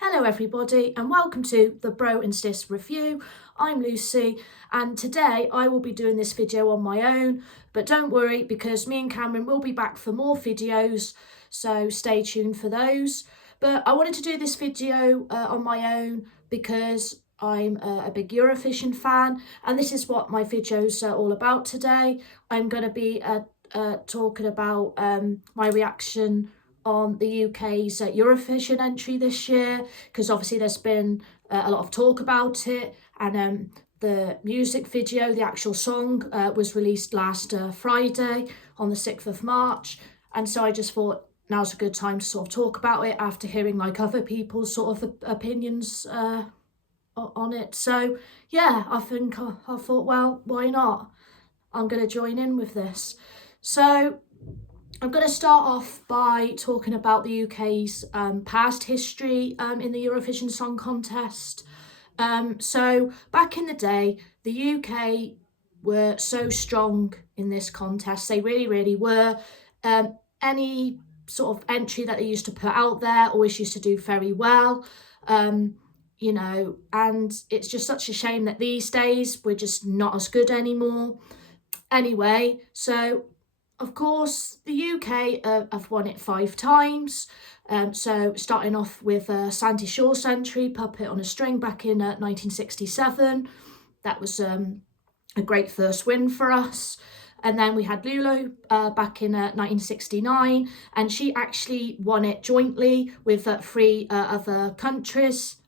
Hello everybody and welcome to the Bro and Sis review. I'm Lucy and today I will be doing this video on my own, but don't worry because me and Cameron will be back for more videos, so stay tuned for those. But I wanted to do this video on my own because I'm a big Eurovision fan and this is what my videos are all about today. I'm going to be talking about my reaction on the UK's Eurovision entry this year, because obviously there's been a lot of talk about it, and the music video, the actual song, was released last Friday on the 6th of March, and so I just thought now's a good time to sort of talk about it after hearing like other people's sort of opinions on it. So yeah, I thought, well, why not? I'm going to join in with this. So I'm going to start off by talking about the UK's past history in the Eurovision Song Contest. So back in the day, the UK were so strong in this contest. They really were. Any sort of entry that they used to put out there always used to do very well. You know, and it's just such a shame that these days we're just not as good anymore. Anyway, so of course, the UK have won it 5 times. So starting off with Sandy Shaw's entry, Puppet on a String, back in 1967. That was a great first win for us. And then we had Lulu back in 1969, and she actually won it jointly with 3 other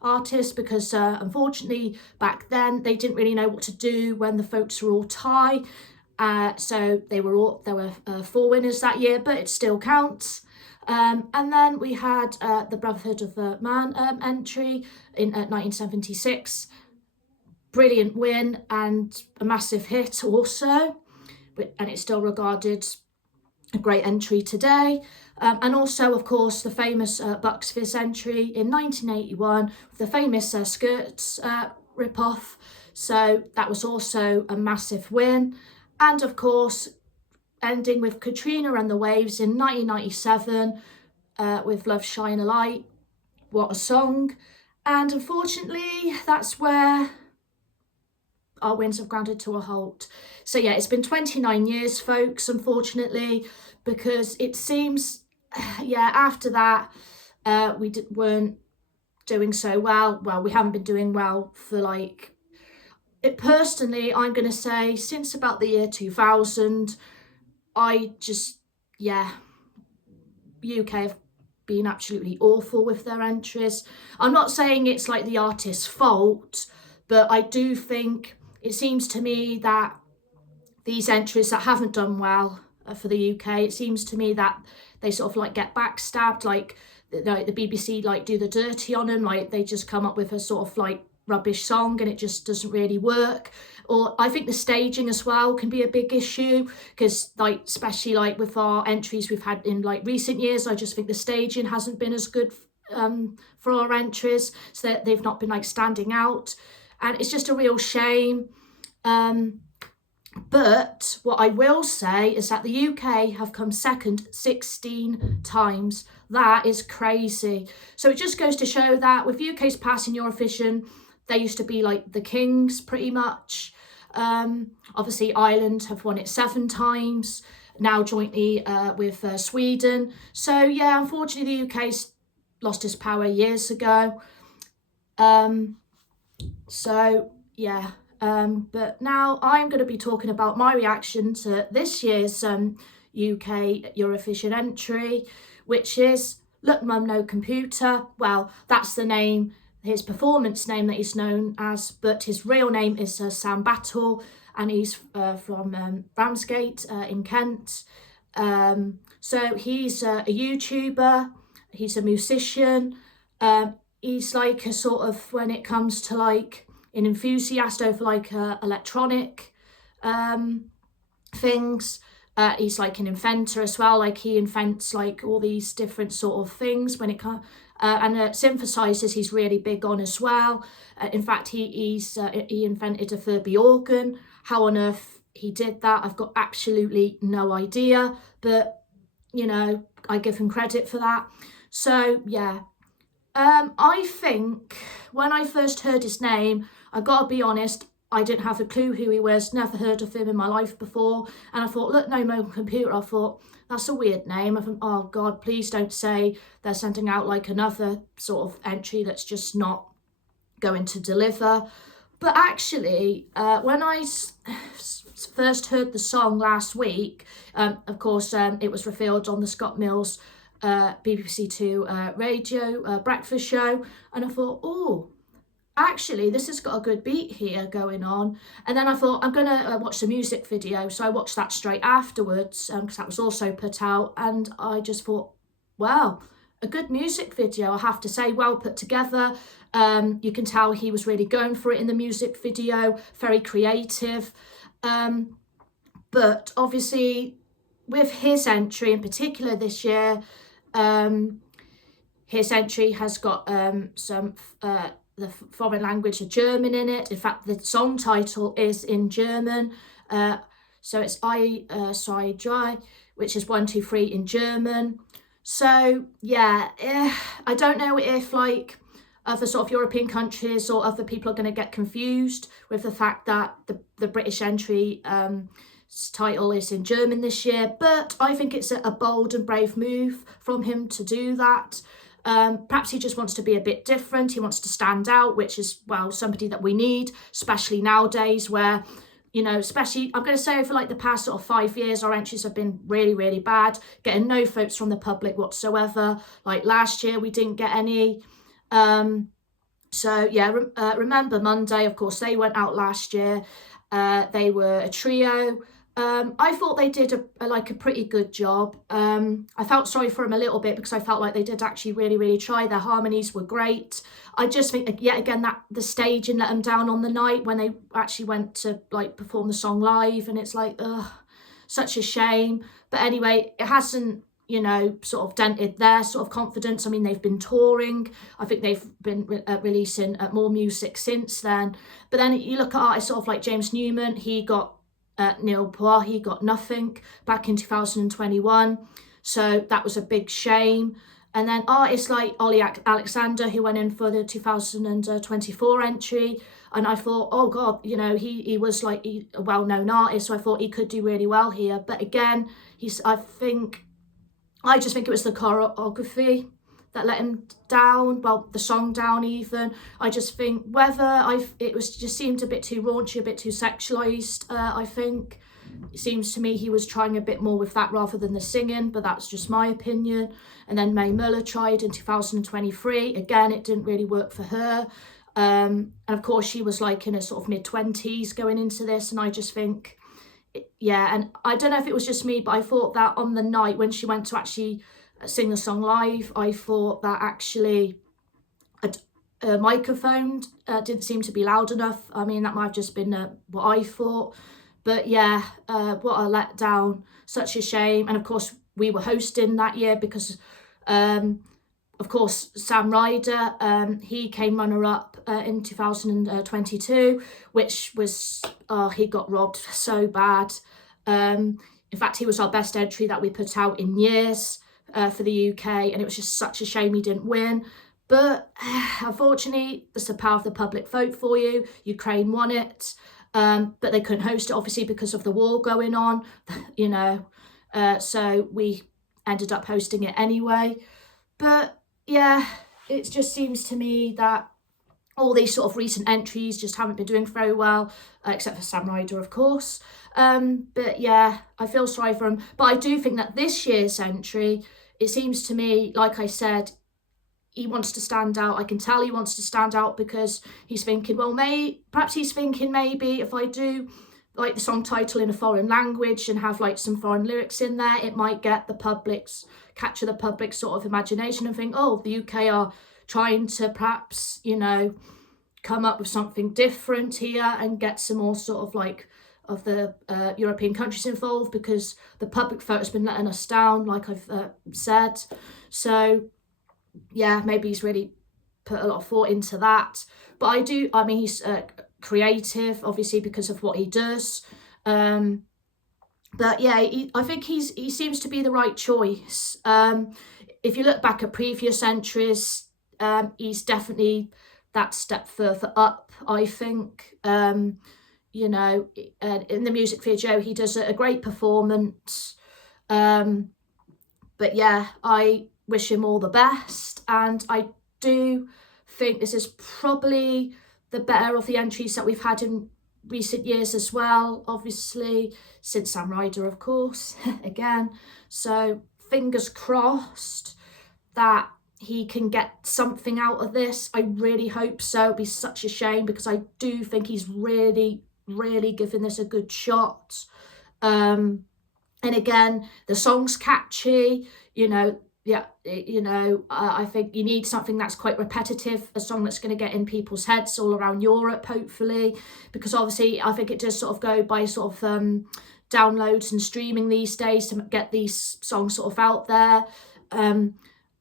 artists, because unfortunately back then they didn't really know what to do when the votes were all tie. So there were 4 winners that year, but it still counts. And then we had the Brotherhood of Man entry in 1976. Brilliant win and a massive hit also, and it's still regarded a great entry today. And also, of course, the famous Bucks Fizz entry in 1981, the famous Skirts rip-off. So that was also a massive win. And of course, ending with Katrina and the Waves in 1997 with Love Shine a Light. What a song. And unfortunately, that's where our wins have grounded to a halt. So yeah, it's been 29 years, folks, unfortunately, because it seems, yeah, after that, we weren't doing so well. Well, we haven't been doing well for like, personally, I'm going to say since about the year 2000, UK have been absolutely awful with their entries. I'm not saying it's like the artist's fault, but I do think it seems to me that these entries that haven't done well for the UK, it seems to me that they sort of like get backstabbed, like the BBC like do the dirty on them, like they just come up with a sort of like rubbish song and it just doesn't really work. Or I think the staging as well can be a big issue, because like especially like with our entries we've had in like recent years, I just think the staging hasn't been as good for our entries, so that they've not been like standing out, and it's just a real shame. But what I will say is that the UK have come second 16 times. That is crazy. So it just goes to show that with UK's past in Eurovision, they used to be like the kings pretty much. Obviously Ireland have won it 7 times, now jointly with Sweden. So yeah, unfortunately the UK's lost its power years ago. So yeah. But now I'm going to be talking about my reaction to this year's UK Eurovision entry, which is Look Mum No Computer. Well, that's the name, his performance name that he's known as, but his real name is Sam Battle, and he's from Ramsgate in Kent. So he's a YouTuber, he's a musician, he's like a sort of, when it comes to like an enthusiast over like electronic things. He's like an inventor as well, like he invents like all these different sort of things when it comes, and synthesizers he's really big on as well. In fact, he invented a Furby organ. How on earth he did that, I've got absolutely no idea, but you know, I give him credit for that. So yeah, I think when I first heard his name, I gotta be honest, I didn't have a clue who he was, never heard of him in my life before. And I thought, look, no more computer. I thought, that's a weird name. I thought, oh God, please don't say they're sending out like another sort of entry that's just not going to deliver. But actually, when I first heard the song last week, of course, it was revealed on the Scott Mills BBC Two radio breakfast show, and I thought, oh, actually, this has got a good beat here going on. And then I thought, I'm gonna watch the music video, so I watched that straight afterwards because that was also put out, and I just thought, wow, a good music video, I have to say, well put together. You can tell he was really going for it in the music video, very creative. But obviously, with his entry in particular this year, his entry has got some the foreign language of German in it. In fact, the song title is in German. So it's I Sei Drei, which is 1, 2, 3 in German. So yeah, I don't know if like other sort of European countries or other people are going to get confused with the fact that the British entry title is in German this year, but I think it's a bold and brave move from him to do that. Perhaps he just wants to be a bit different. He wants to stand out, which is, well, somebody that we need, especially nowadays where, you know, especially, I'm going to say over like the past sort of 5 years, our entries have been really, really bad, getting no votes from the public whatsoever. Like last year, we didn't get any. So yeah, Remember Monday, of course, they went out last year. They were a trio. I thought they did a pretty good job. I felt sorry for them a little bit because I felt like they did actually really, really try. Their harmonies were great. I just think, yet again, that the staging let them down on the night when they actually went to like perform the song live, and it's like, ugh, such a shame. But anyway, it hasn't, you know, sort of dented their sort of confidence. I mean, they've been touring. I think they've been releasing more music since then. But then you look at artists sort of like James Newman, he got Neil Poir, he got nothing back in 2021. So that was a big shame. And then artists like Ollie Alexander, who went in for the 2024 entry. And I thought, oh God, you know, he was like a well-known artist. So I thought he could do really well here. But again, I just think it was the choreography that let him down, well, the song down even. I just think it was just seemed a bit too raunchy, a bit too sexualised, I think. It seems to me he was trying a bit more with that rather than the singing, but that's just my opinion. And then Mae Muller tried in 2023. Again, it didn't really work for her. And of course, she was like in her sort of mid-20s going into this, and I just think, yeah, and I don't know if it was just me, but I thought that on the night when she went to actually sing the song live, I thought that actually a microphone didn't seem to be loud enough. I mean, that might have just been what I thought. But yeah, what a letdown, such a shame. And of course, we were hosting that year because, of course, Sam Ryder, he came runner-up in 2022, which was, he got robbed so bad. In fact, he was our best entry that we put out in years for the UK, and it was just such a shame he didn't win. But unfortunately, that's the power of the public vote for you. Ukraine won it, but they couldn't host it, obviously, because of the war going on, you know. So we ended up hosting it anyway. But yeah, it just seems to me that all these sort of recent entries just haven't been doing very well, except for Sam Ryder, of course. But yeah, I feel sorry for him. But I do think that this year's entry, it seems to me, like I said, he wants to stand out. I can tell he wants to stand out because he's thinking, well, perhaps he's thinking maybe if I do like the song title in a foreign language and have like some foreign lyrics in there, it might capture the public's sort of imagination and think, oh, the UK are trying to perhaps, you know, come up with something different here and get some more sort of like of the European countries involved, because the public vote has been letting us down, like I've said. So yeah, maybe he's really put a lot of thought into that. But I mean, he's creative, obviously, because of what he does. But yeah, I think he seems to be the right choice. If you look back at previous entries, he's definitely that step further up, I think. You know, in the music video, he does a great performance. But yeah, I wish him all the best, and I do think this is probably the better of the entries that we've had in recent years as well, obviously, since Sam Ryder, of course, again. So fingers crossed that he can get something out of this. I really hope so. It'd be such a shame, because I do think he's really, really giving this a good shot. And again, the song's catchy, you know. Yeah, you know, I think you need something that's quite repetitive, a song that's going to get in people's heads all around Europe, hopefully, because obviously I think it does sort of go by sort of downloads and streaming these days to get these songs sort of out there.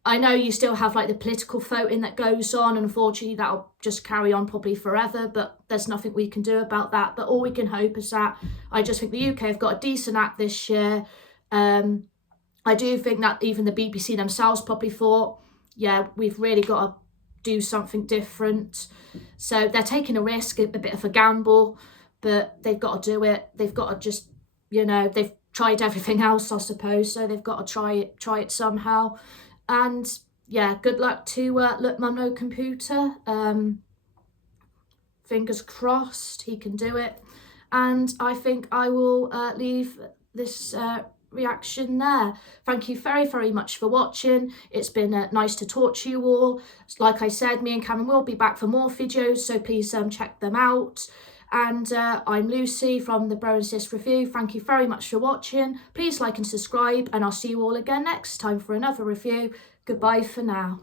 I know you still have like the political voting that goes on, and unfortunately that'll just carry on probably forever, but there's nothing we can do about that. But all we can hope is that, I just think the UK have got a decent act this year. I do think that even the BBC themselves probably thought, yeah, we've really got to do something different. So they're taking a risk, a bit of a gamble, but they've got to do it. They've got to just, you know, they've tried everything else, I suppose, so they've got to try it somehow. And yeah, good luck to Look Mum No Computer. Fingers crossed he can do it. And I think I will leave this reaction there. Thank you very, very much for watching. It's been nice to talk to you all. Like I said, me and Cameron will be back for more videos, so please check them out. And I'm Lucy from the Bro and Sis Review. Thank you very much for watching. Please like and subscribe, and I'll see you all again next time for another review. Goodbye for now.